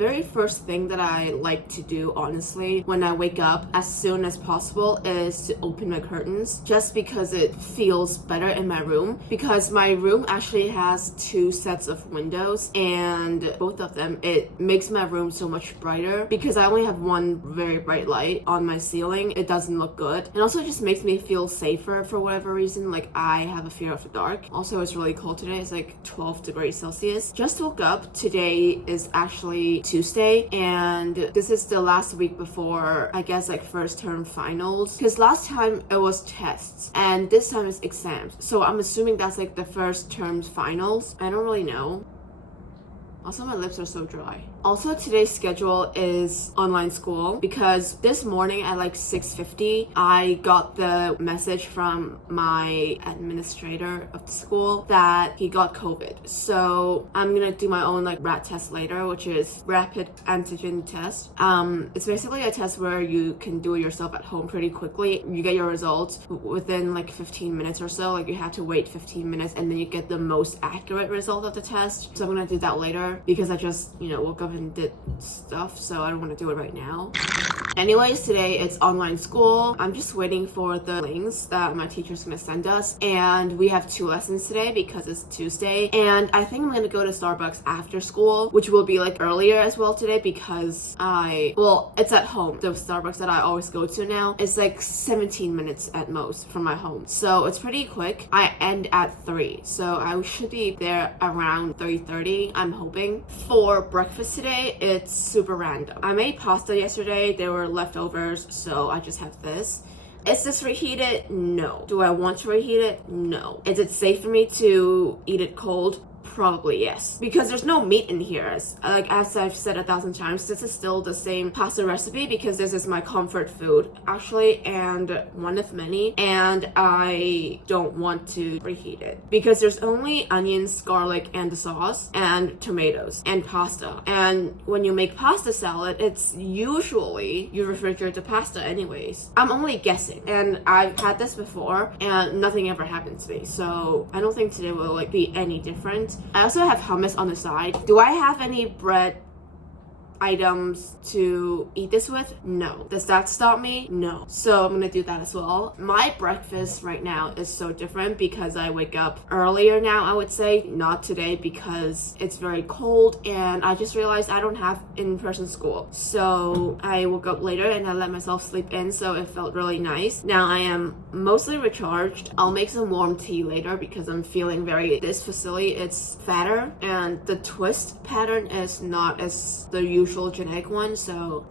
very first thing that I like to do, honestly, when I wake up as soon as possible is to open my curtains, just because it feels better in my room. Because my room actually has two sets of windows, and both of them, it makes my room so much brighter. Because I only have one very bright light on my ceiling, it doesn't look good. And also it just makes me feel safer for whatever reason. Like, I have a fear of the dark. Also, it's really cold today. It's like 12 degrees Celsius. Just woke up. Today is actually Tuesday, and this is the last week before, I guess, like first term finals. Because last time it was tests, and this time it's exams. So I'm assuming that's like the first term's finals. I don't really know. Also, my lips are so dry. Also, today's schedule is online school because this morning at like 6:50, I got the message from my administrator of the school that he got COVID. So I'm gonna do my own like RAT test later, which is rapid antigen test. It's basically a test where you can do it yourself at home pretty quickly. You get your results within like 15 minutes or so. Like, you have to wait 15 minutes and then you get the most accurate result of the test. So I'm gonna do that later because I just, woke up and did stuff, so I don't want to do it right now. Anyways, today it's online school. I'm just waiting for the links that my teacher's gonna send us, and we have 2 lessons today because it's Tuesday. And I think I'm gonna go to Starbucks after school, which will be like earlier as well today because it's at home. The Starbucks that I always go to now is like 17 minutes at most from my home, so it's pretty quick. I end at 3, so I should be there around 3:30, I'm hoping. For breakfast today, it's super random. I made pasta yesterday. There were leftovers, so I just have this. Is this reheated? No. Do I want to reheat it? No. Is it safe for me to eat it cold? Probably yes, because there's no meat in here. As I've said 1,000 times, this is still the same pasta recipe because this is my comfort food actually, and one of many, and I don't want to reheat it because there's only onions, garlic, and the sauce, and tomatoes, and pasta. And when you make pasta salad, it's usually you refrigerate the pasta anyways. I'm only guessing, and I've had this before and nothing ever happened to me, so I don't think today will be any different. I also have hummus on the side. Do I have any bread items to eat this with? No. Does that stop me? No. So I'm gonna do that as well. My breakfast right now is so different because I wake up earlier now, I would say. Not today because it's very cold, and I just realized I don't have in-person school. So I woke up later and I let myself sleep in, so it felt really nice. Now I am mostly recharged. I'll make some warm tea later because I'm feeling this facility, it's fatter, and the twist pattern is not as the usual genetic one, so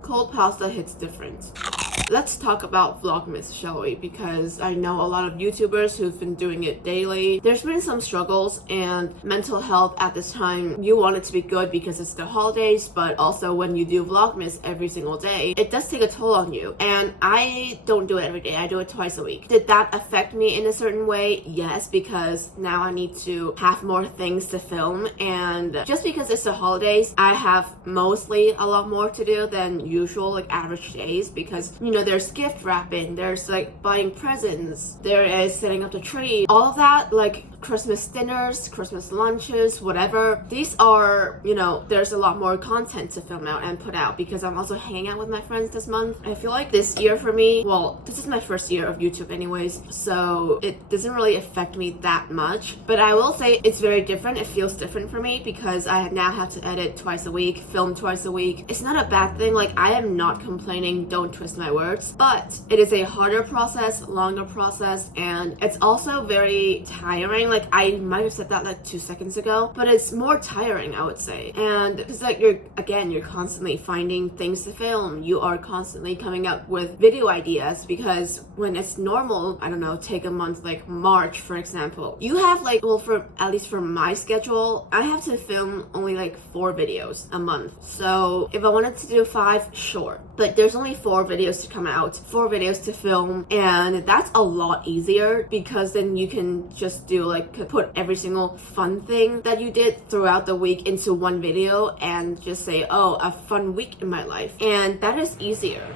cold pasta hits different. Let's talk about VLOGMAS, shall we? Because I know a lot of YouTubers who've been doing it daily. There's been some struggles, and mental health at this time, you want it to be good because it's the holidays, but also when you do VLOGMAS every single day, it does take a toll on you. And I don't do it every day, I do it twice a week. Did that affect me in a certain way? Yes, because now I need to have more things to film, and just because it's the holidays, I have mostly a lot more to do than usual, like average days, because there's gift wrapping, there's like buying presents, there is setting up the tree, all of that, like Christmas dinners, Christmas lunches, whatever. These are, there's a lot more content to film out and put out because I'm also hanging out with my friends this month. I feel like this year for me, this is my first year of YouTube anyways, so it doesn't really affect me that much. But I will say it's very different. It feels different for me because I now have to edit twice a week, film twice a week. It's not a bad thing. Like, I am not complaining, don't twist my words, but it is a harder process, longer process, and it's also very tiring. Like, I might have said that like 2 seconds ago, but it's more tiring, I would say. And it's like you're constantly finding things to film. You are constantly coming up with video ideas because when it's normal, I don't know, take a month like March, for example, you have at least for my schedule, I have to film only like 4 videos a month. So if I wanted to do 5, sure. But there's only 4 videos to come out, 4 videos to film, and that's a lot easier because then you can just do put every single fun thing that you did throughout the week into one video and just say, oh, a fun week in my life, and that is easier.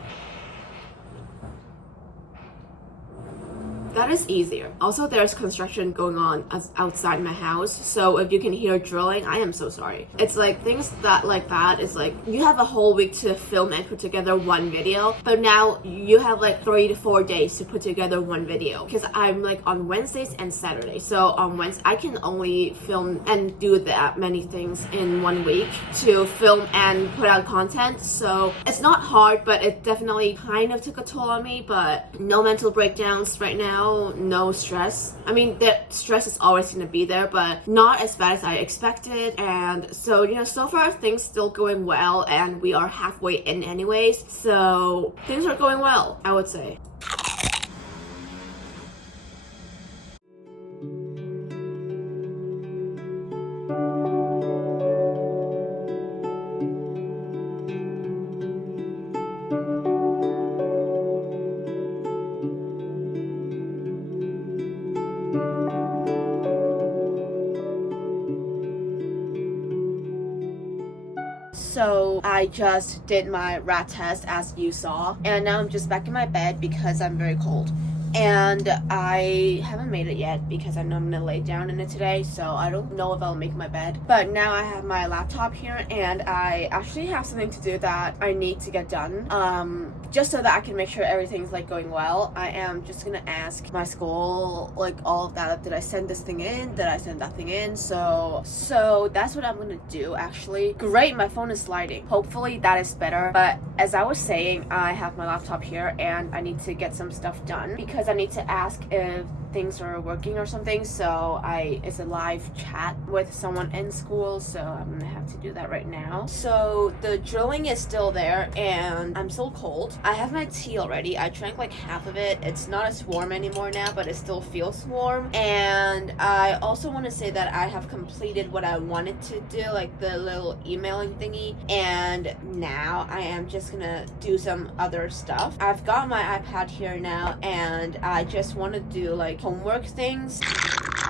that is easier. Also, there's construction going on outside my house, so if you can hear drilling, I am so sorry. It's like things that like that is like you have a whole week to film and put together one video, but now you have like 3 to 4 days to put together one video because I'm like on Wednesdays and Saturdays. So on Wednesday I can only film and do that many things in 1 week to film and put out content. So it's not hard, but it definitely kind of took a toll on me. But no mental breakdowns right now, no stress. I mean, the stress is always going to be there, but not as bad as I expected. And so, you know, so far things still going well, and we are halfway in anyways, so things are going well, I would say. So I just did my rat test as you saw, and now I'm just back in my bed because I'm very cold. And I haven't made it yet because I know I'm gonna lay down in it today, so I don't know if I'll make my bed. But now I have my laptop here, and I actually have something to do that I need to get done. Just so that I can make sure everything's like going well. I am just gonna ask my school like all of that. Did I send this thing in? Did I send that thing in? So that's what I'm gonna do actually. Great, my phone is sliding. Hopefully that is better. But as I was saying, I have my laptop here and I need to get some stuff done because I need to ask if things are working or something. So it's a live chat with someone in school, so I'm gonna have to do that right now. So the drilling is still there and I'm still cold. I have my tea already. I drank like half of it. It's not as warm anymore now, but it still feels warm. And I also want to say that I have completed what I wanted to do, like the little emailing thingy, and now I am just gonna do some other stuff. I've got my iPad here now and I just want to do like homework things.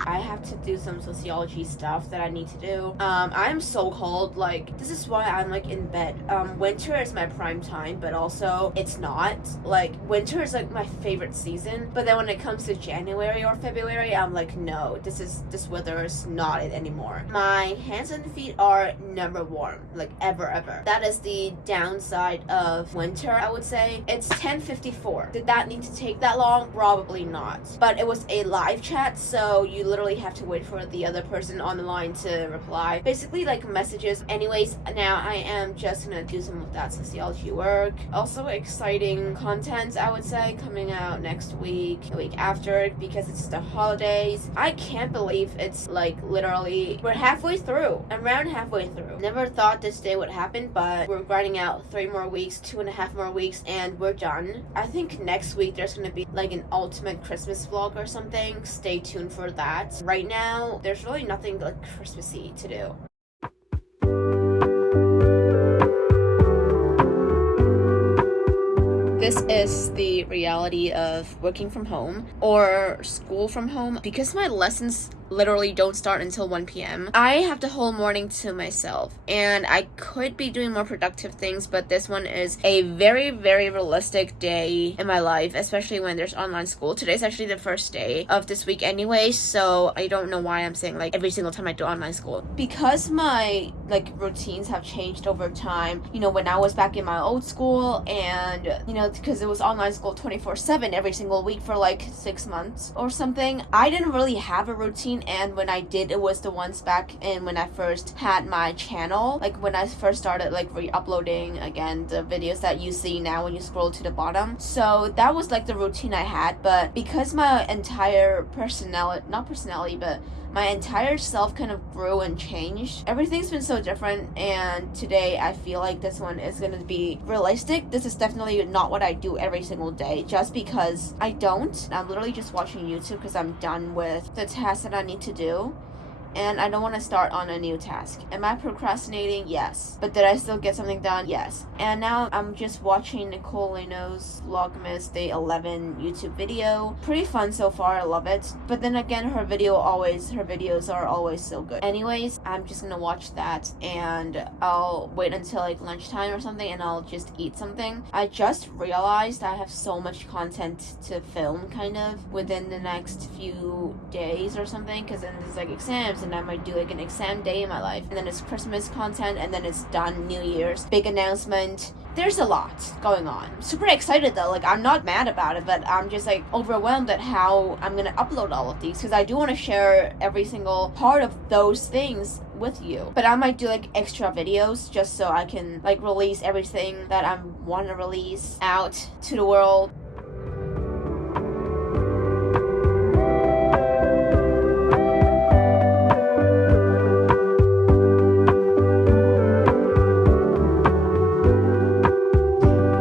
I have to do some sociology stuff that I need to do. I'm so cold, like this is why I'm like in bed. Winter is my prime time, but also it's not. Like winter is like my favorite season, but then when it comes to January or February, I'm like, no, this weather is not it anymore. My hands and feet are never warm, like ever. That is the downside of winter, I would say. It's 10:54. Did that need to take that long? Probably not. But it was a live chat, so you literally have to wait for the other person on the line to reply. Basically like messages. Anyways, now I am just gonna do some of that sociology work. Also exciting content, I would say, coming out next week, the week after, because it's the holidays. I can't believe it's like literally we're halfway through. I'm around halfway through. Never thought this day would happen, but we're grinding out 3 more weeks, 2.5 more weeks, and we're done. I think next week there's gonna be like an ultimate Christmas vlog or something. Stay tuned for that. Right now, there's really nothing like Christmassy to do. This is the reality of working from home or school from home. Because my lessons literally don't start until 1 p.m. I have the whole morning to myself, and I could be doing more productive things, but this one is a very, very realistic day in my life, especially when there's online school. Today's actually the first day of this week anyway, so I don't know why I'm saying like every single time I do online school. Because my like routines have changed over time, you know, when I was back in my old school and, you know, because it was online school 24/7 every single week for like 6 months or something, I didn't really have a routine. And when I did, it was the ones back in when I first had my channel, like when I first started like re-uploading again the videos that you see now when you scroll to the bottom. So that was like the routine I had. But because my entire my entire self kind of grew and changed, everything's been so different, and today I feel like this one is going to be realistic. This is definitely not what I do every single day, just because I don't. I'm literally just watching YouTube because I'm done with the tasks that I need to do. and I don't want to start on a new task. Am I procrastinating? Yes. But did I still get something done? Yes. And now I'm just watching Nicole Leno's VLOGMAS Day 11 YouTube video. Pretty fun so far, I love it. But then again, her videos are always so good. Anyways, I'm just gonna watch that, and I'll wait until like lunchtime or something, and I'll just eat something. I just realized I have so much content to film kind of within the next few days or something, because then there's like exams, and I might do like an exam day in my life, and then it's Christmas content, and then it's done New Year's big announcement. There's a lot going on. I'm super excited though. Like, I'm not mad about it, but I'm just like overwhelmed at how I'm gonna upload all of these, because I do want to share every single part of those things with you. But I might do like extra videos just so I can like release everything that I want to release out to the world.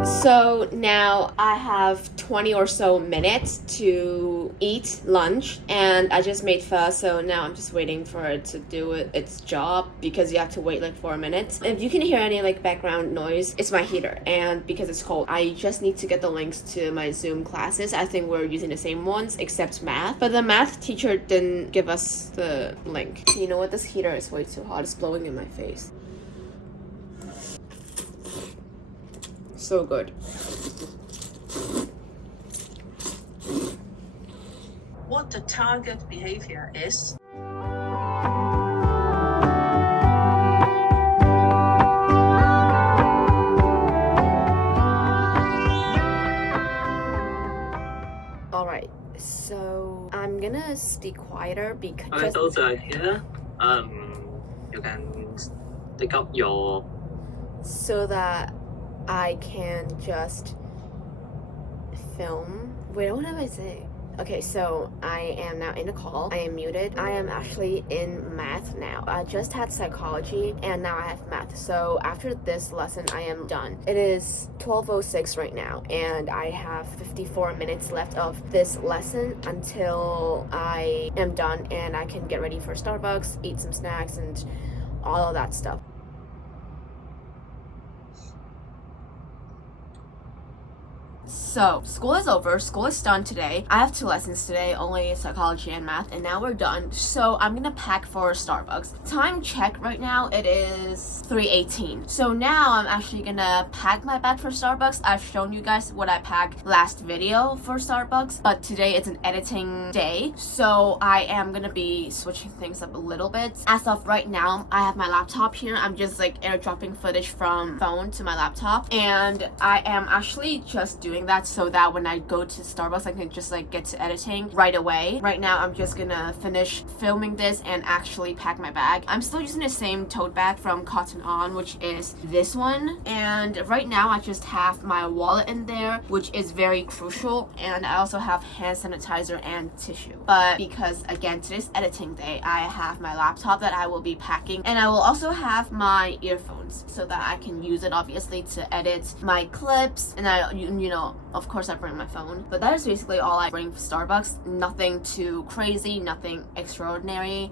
So now I have 20 or so minutes to eat lunch, and I just made pho, so now I'm just waiting for it to do its job, because you have to wait like 4 minutes. If you can hear any like background noise, it's my heater, and because it's cold, I just need to get the links to my Zoom classes. I think we're using the same ones except math, but the math teacher didn't give us the link. You know what, this heater is way too hot. It's blowing in my face. So good. What the target behavior is. Alright, so I'm gonna speak quieter because Alright, those are here. You can take up your... so that I can just film. Wait, what am I saying? Okay, so I am now in a call. I am muted. I am actually in math now. I just had psychology, and now I have math. So after this lesson, I am done. It is 12:06 right now, and I have 54 minutes left of this lesson until I am done, and I can get ready for Starbucks, eat some snacks, and all of that stuff. So, school is over, school is done today. I have 2 lessons today, only psychology and math, and now we're done. So, I'm gonna pack for Starbucks. Time check right now, it is 3:18. So now I'm actually gonna pack my bag for Starbucks. I've shown you guys what I packed last video for Starbucks, but today it's an editing day, so I am gonna be switching things up a little bit. As of right now, I have my laptop here. I'm just like airdropping footage from phone to my laptop, and I am actually just doing that so that when I go to Starbucks, I can just like get to editing right away. Right now, I'm just gonna finish filming this and actually pack my bag. I'm still using the same tote bag from Cotton On, which is this one. And right now, I just have my wallet in there, which is very crucial. And I also have hand sanitizer and tissue. But because again, today's editing day, I have my laptop that I will be packing. And I will also have my earphones so that I can use it obviously to edit my clips. And I, you know, of course I bring my phone. But that is basically all I bring for Starbucks. Nothing too crazy, nothing extraordinary.